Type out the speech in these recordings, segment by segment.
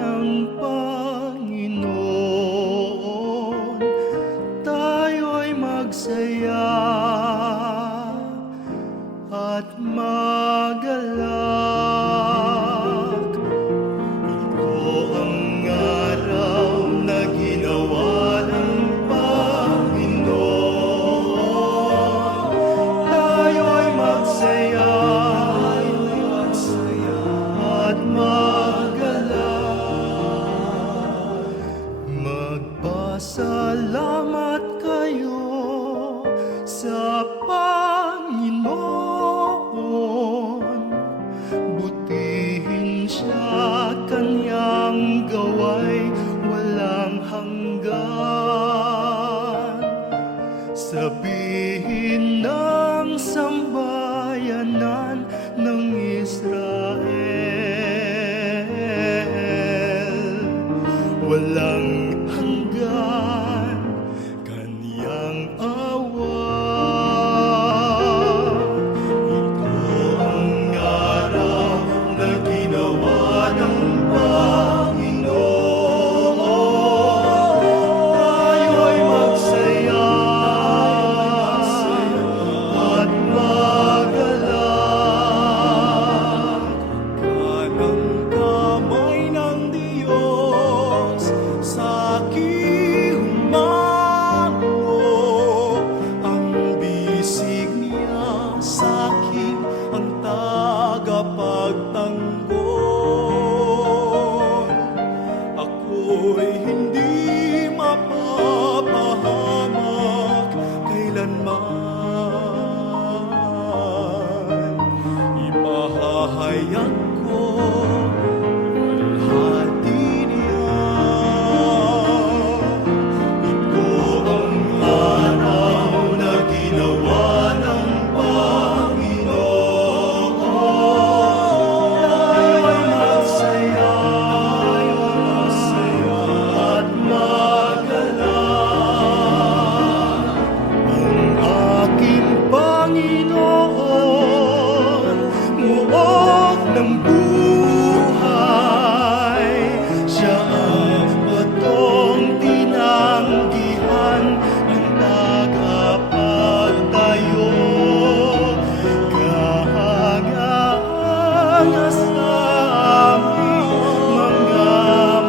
ng Panginoon, tayo'y magsaya at magalak. Ito ang araw na ginawa ng Panginoon, tayo'y magsaya at magalak. Magpasalamat kayo sa Panginoon, butihin siya, kanyang gaway walang hanggan. Sabihin ng sambayanan ng Israel, walang hanggan kanyang awa. Ito ang araw na ginawa ng Panginoon, tayo'y magsaya at magalak. Kanang kamay ng Diyos sa aking humango, ang bisig niya sa akin ang tagapagtanggol. Ako'y hindi mapapahamak kailanman. Ipahahayag ko luwalhati niya. Ito ang araw na ginawa ng Panginoon, tayo'y magsaya at magalak. Ang aking Panginoon, muog ng buhay, siya ang batong tinanggihan ng tagapagtayo. Kahanga sa aming mga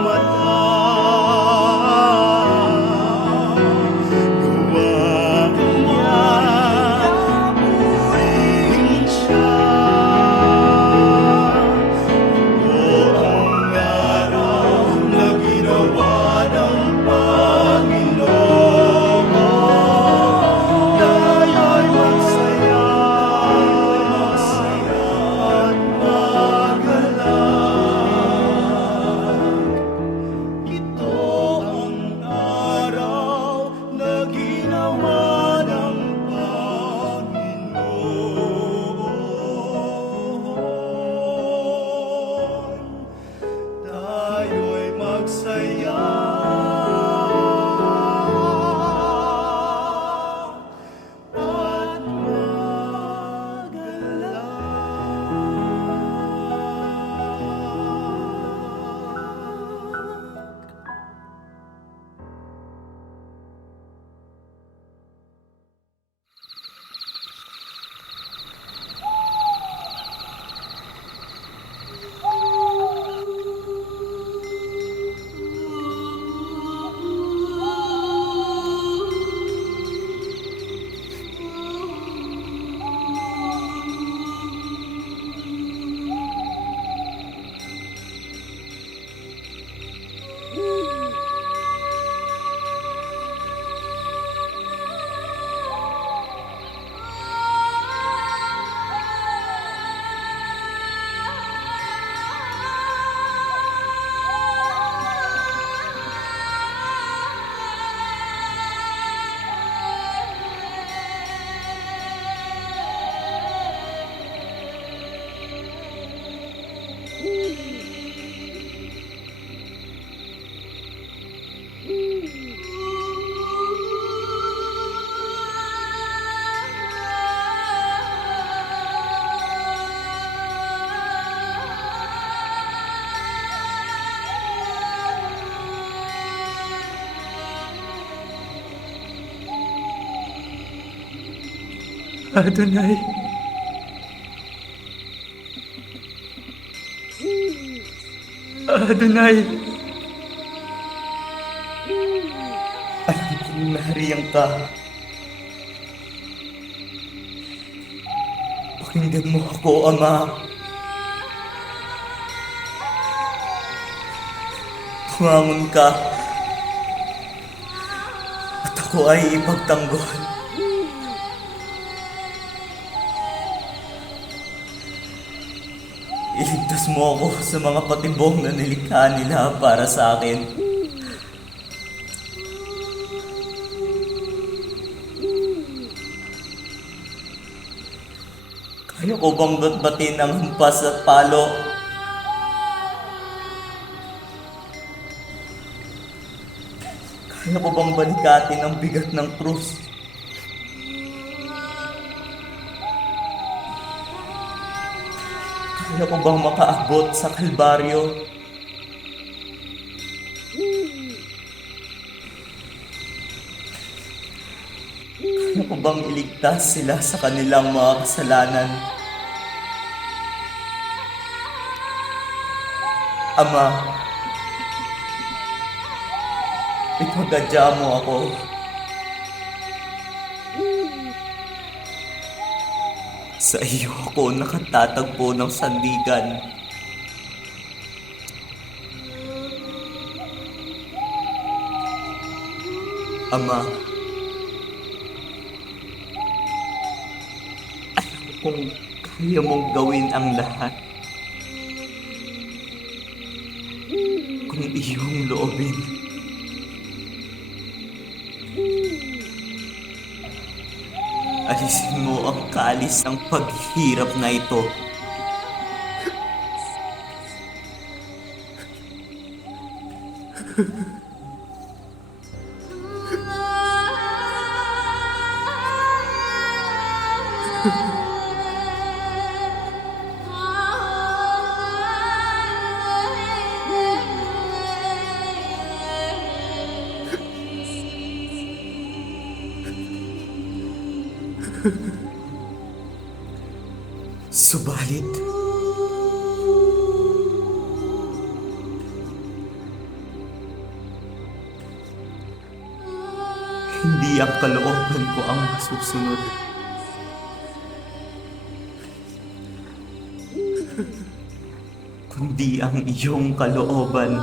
mata, gawa niya, purihin siya. Ito ang araw na ginawa ng Panginoon, tayo'y magsaya at magalak. Ito ang araw na ginawa ng Panginoon, tayo'y magsaya at magalak. Adonai. Adonai. Alam kong nahariyan ka. Pakinggan mo ako, Ama. Tumangon ka. At ako ay ipagtanggol. Iligtas mo ako sa mga patibong na nilikha nila para sa akin. Kaya ko bang batbatin ang hampas at palo? Kaya ko bang balikatin ang bigat ng krus? Kaya ko bang makaabot sa Kalbaryo? Kaya ko bang iligtas sila sa kanilang mga kasalanan? Ama, ipagadya mo ako. Sa iyo ako nakatatagpo ng sandigan. Ama, alam kong kaya mong gawin ang lahat. Kung iyong loobin. Alisin mo ang kalis ng paghihirap na ito. Subalit, hindi ang kalooban ko ang masusunod. Kundi ang iyong kalooban.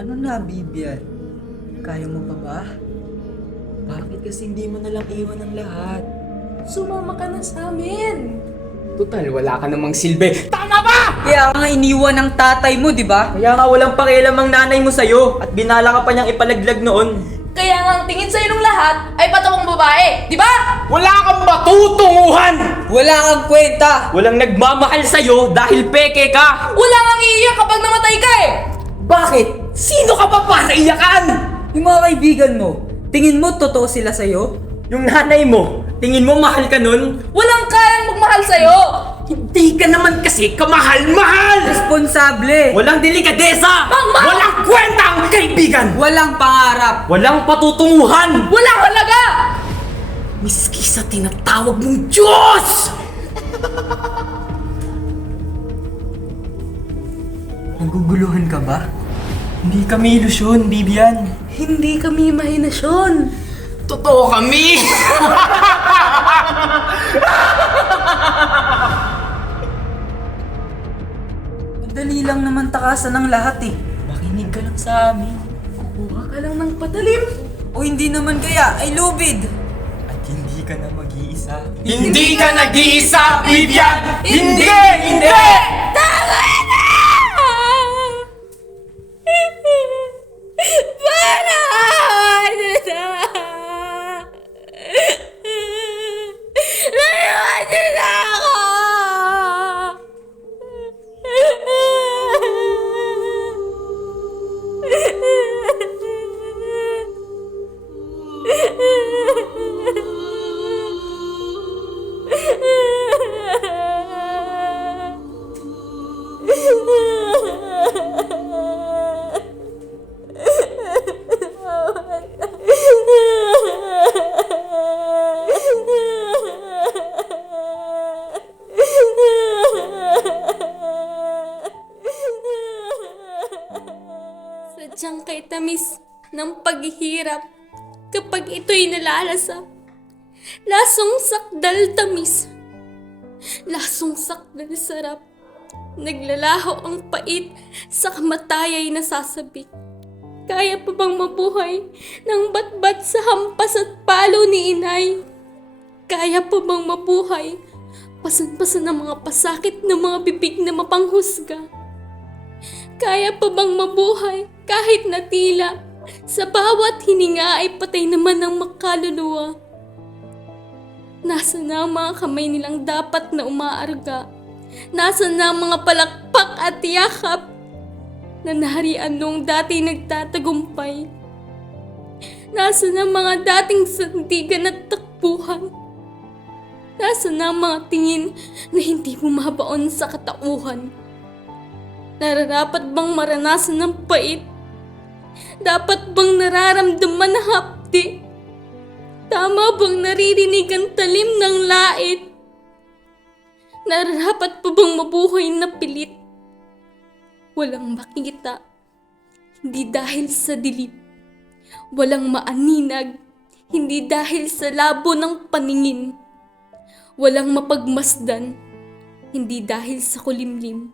Ano na, Bibian? Kaya mo pa ba? Bakit kasi hindi mo nalang iwan ang lahat? Sumama ka na sa amin! Total, wala ka namang silbi. Tama ba? Kaya nga iniwan ng tatay mo, di ba? Kaya nga walang pakialam ang nanay mo sa'yo at binala ka pa niyang ipalaglag noon. Kaya nga ang tingin sa'yo ng lahat ay patawang babae, di ba? Wala kang matutunguhan! Wala kang kwenta! Walang nagmamahal sa'yo dahil peke ka! Wala kang iiyak kapag namatay ka eh! Bakit? Sino ka pa para iyakan? Yung mga kaibigan mo, tingin mo totoo sila sa'yo? Yung nanay mo, tingin mo mahal ka nun? Walang kayang magmahal sa'yo! Hindi ka naman kasi kamahal-mahal! Responsable! Walang delikadesa! Mama! Walang kwentang kaibigan! Walang pangarap! Walang patutunguhan! Walang halaga! Miski sa tinatawag mong Diyos! Naguguluhan ka ba? Hindi kami ilusyon, Bibian. Hindi kami imahinasyon. Totoo kami! Madali lang naman takasan ng lahat eh. Makinig ka lang sa amin. Kuha ka lang ng patalim. O hindi naman kaya ay lubid! At hindi ka na mag-iisa. Hindi ka nag-iisa, Bibian! Hindi! Hindi! Tama na! Para! Naiwan niyo na ako! Sadyang kay tamis ng paghihirap kapag ito'y nalalasa. Lasong sakdal tamis, lasong sakdal sarap. Naglalaho ang pait sa kamatayay nasasabik. Kaya pa bang mabuhay ng batbat sa hampas at palo ni inay? Kaya pa bang mabuhay pasan-pasan ng mga pasakit ng mga bibig na mapanghusga? Kaya pa bang mabuhay kahit na tila sa bawat hininga ay patay naman ang makaluluwa? Nasaan na ang mga kamay nilang dapat na umaarga? Nasaan na ang mga palakpak at yakap na naharian noong dati nagtatagumpay? Nasaan na ang mga dating sandigan at takbuhan? Nasaan na ang mga tingin na hindi bumabaon sa katauhan? Nararapat bang maranasan ng pait? Dapat bang nararamdaman na hapdi? Tama bang naririnig ang talim ng lait? Nararapat pa bang mabuhay na pilit? Walang makita, hindi dahil sa dilim. Walang maaninag, hindi dahil sa labo ng paningin. Walang mapagmasdan, hindi dahil sa kulimlim.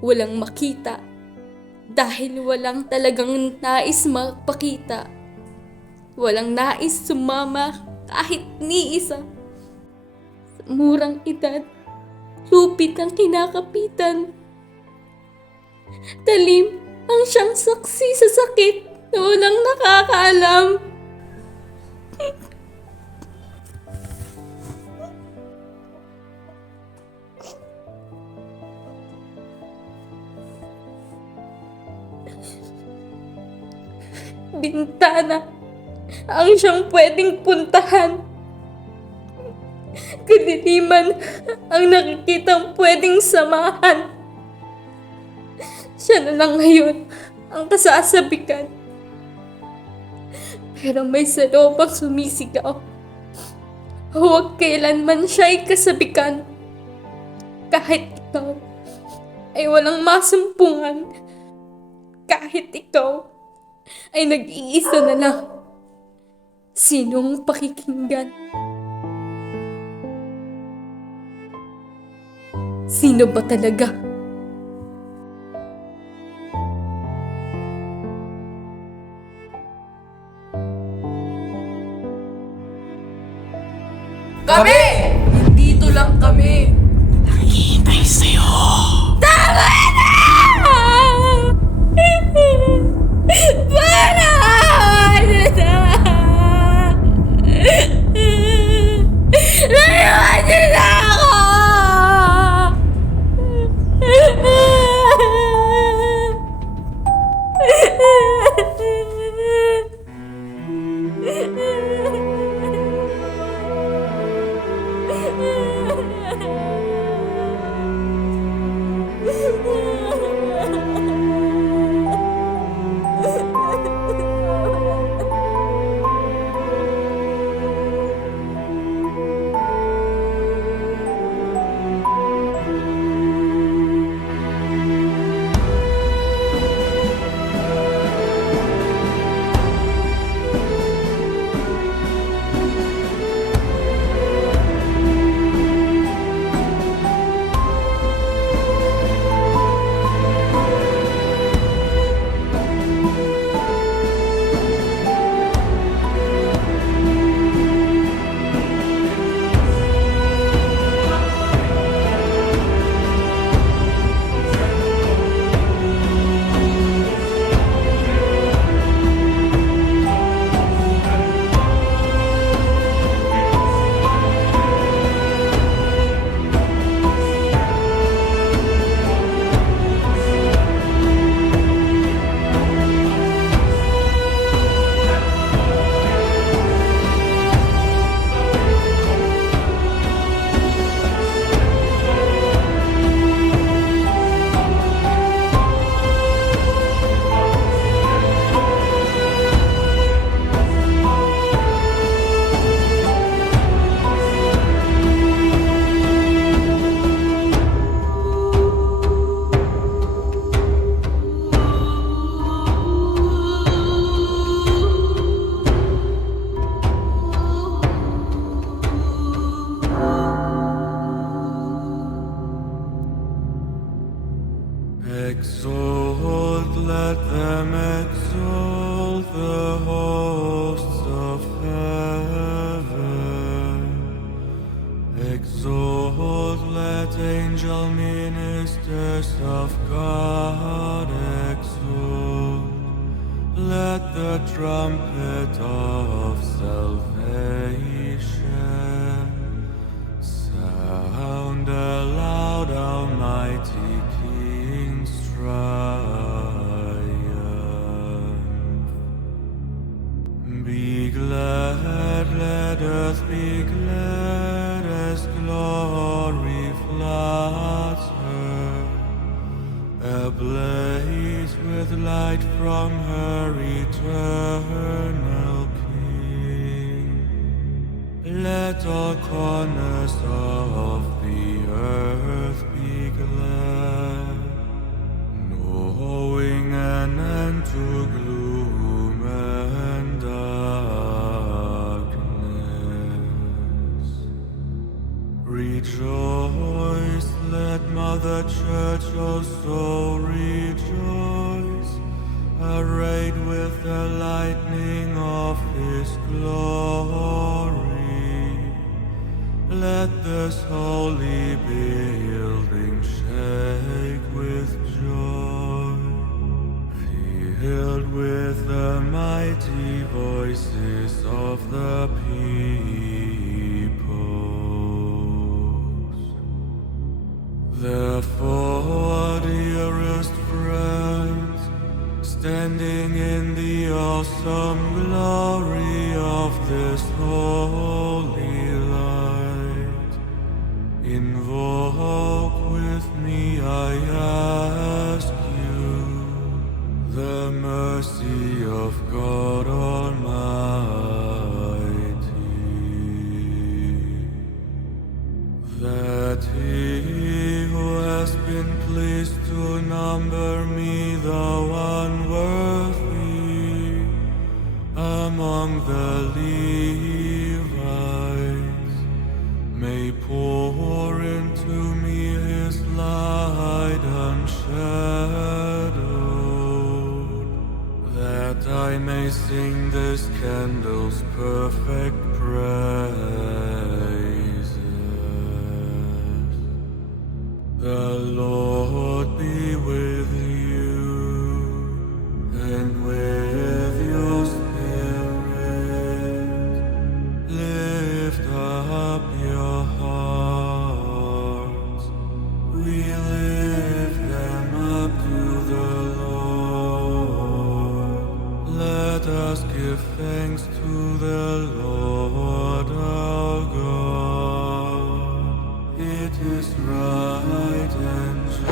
Walang makita, dahil walang talagang nais magpakita. Walang nais sumama kahit ni isa. Sa murang edad, lupit ang kinakapitan. Talim ang siyang saksi sa sakit na walang nakakaalam. Bintana ang siyang pwedeng puntahan. Kadiliman ang nakikitang pwedeng samahan. Siya na lang ngayon ang kasasabikan. Pero may salobang sumisigaw. Huwag kailanman siya'y kasabikan. Kahit ikaw ay walang masumpungan. Kahit ikaw ay nag-iisa na lang. Sinong pakikinggan? Sino ba talaga? Kami! Nandito lang kami. Hintay sa'yo. Tama na! Para! let them exalt the hosts of heaven. Exalt, let angel ministers of God exalt. Let the trumpet of salvation sound aloud, Almighty King's triumph. Be glad, let earth be glad, as glory floods her, ablaze with light from her eternal King. Let all corners of the earth be glad, knowing an end to gloom and darkness. Rejoice, let Mother Church also rejoice, arrayed with the lightning of His glory. Let this holy building shake with joy, filled with the mighty voices of the peoples. Therefore, dearest friends, standing in the awesome glory of this holy light, invoke with me, I ask you, the mercy of God Almighty, that He who has been pleased to number me the unworthy among the Levites may pour into me His light unshadowed, that I may sing this candle's perfect praises. The Lord be with you, and with your spirit. Lift up your hearts. We lift them up to the Lord. Let us give thanks to the Lord our God. It is right and just.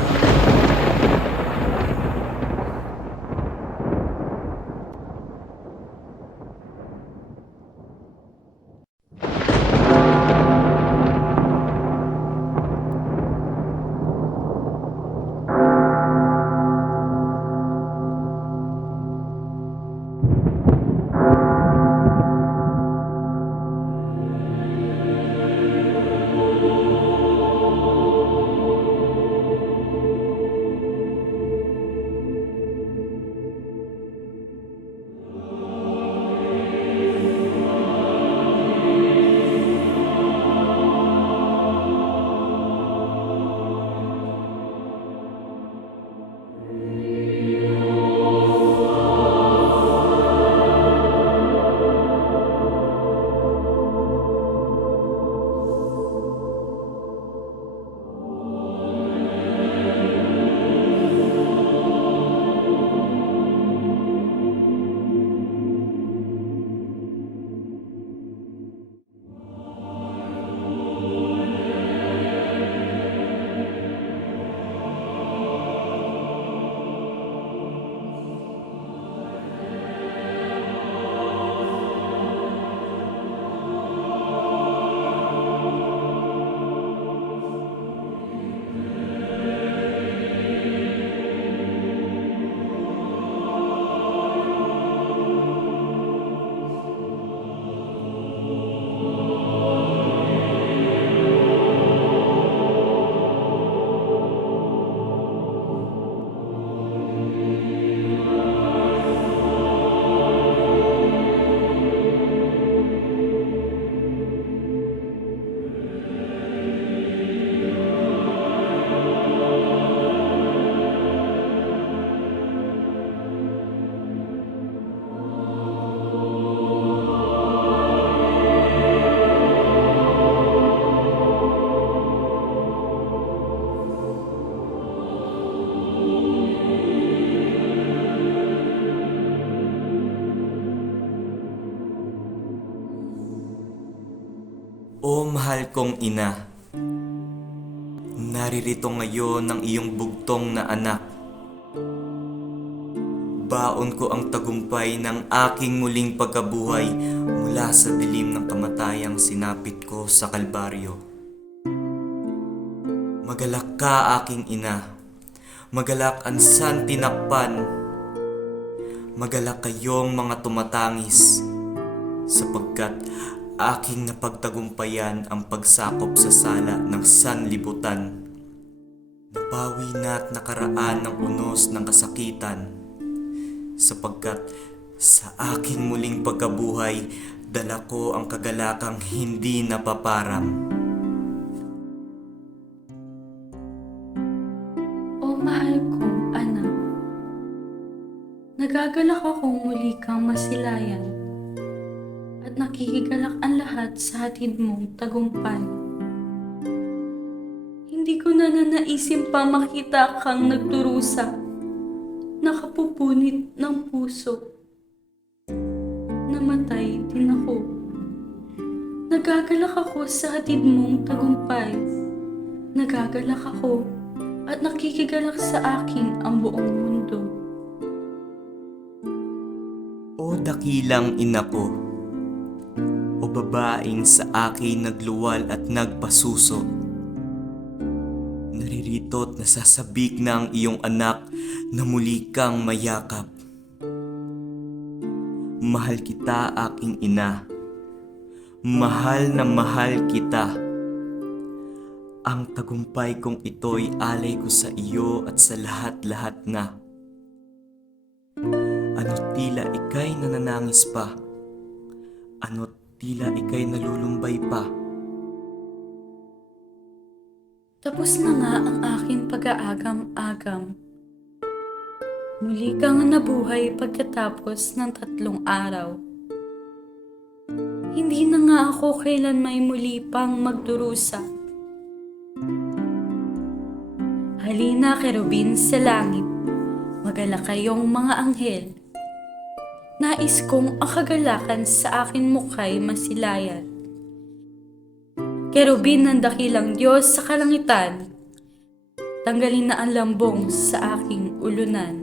O mahal kong ina, naririto ngayon ang iyong bugtong na anak. Baon ko ang tagumpay ng aking muling pagkabuhay mula sa dilim ng kamatayang sinapit ko sa Kalbaryo. Magalak ka, aking ina. Magalak ang san tinakpan. Magalak kayong mga tumatangis, sapagkat aking napagtagumpayan ang pagsakop sa sala ng sanlibutan. Napawi na't nakaraan ng unos ng kasakitan, sapagkat sa aking muling pagkabuhay, dala ko ang kagalakang hindi napaparam. O mahal kong anak, nagagalak akong muli kang masilayan at nakikigalak ang lahat sa hatid mong tagumpay. Hindi ko na nanaisin pa makita kang nagdurusa, nakapupunit ng puso. Namatay din ako. Nagagalak ako sa hatid mong tagumpay. Nagagalak ako at nakikigalak sa akin ang buong mundo. O dakilang ina ko, o babaeng sa akin nagluwal at nagpasuso, naririto't nasasabik na ang iyong anak na muli kang mayakap. Mahal kita, aking ina. Mahal na mahal kita. Ang tagumpay kong ito'y alay ko sa iyo at sa lahat-lahat na. Ano't tila ika'y nananangis pa. Ano't tila ika'y nalulumbay pa. Tapos na nga ang aking pag-aagam-agam. Muli kang nabuhay pagkatapos ng 3 araw. Hindi na nga ako kailan may muli pang magdurusa. Halina, kerubin sa langit, magalak kayong mga anghel. Nais kong ang kagalakan sa akin mukha'y masilayan. Kerubin ng dakilang Diyos sa kalangitan, tanggalin na ang lambong sa aking ulunan.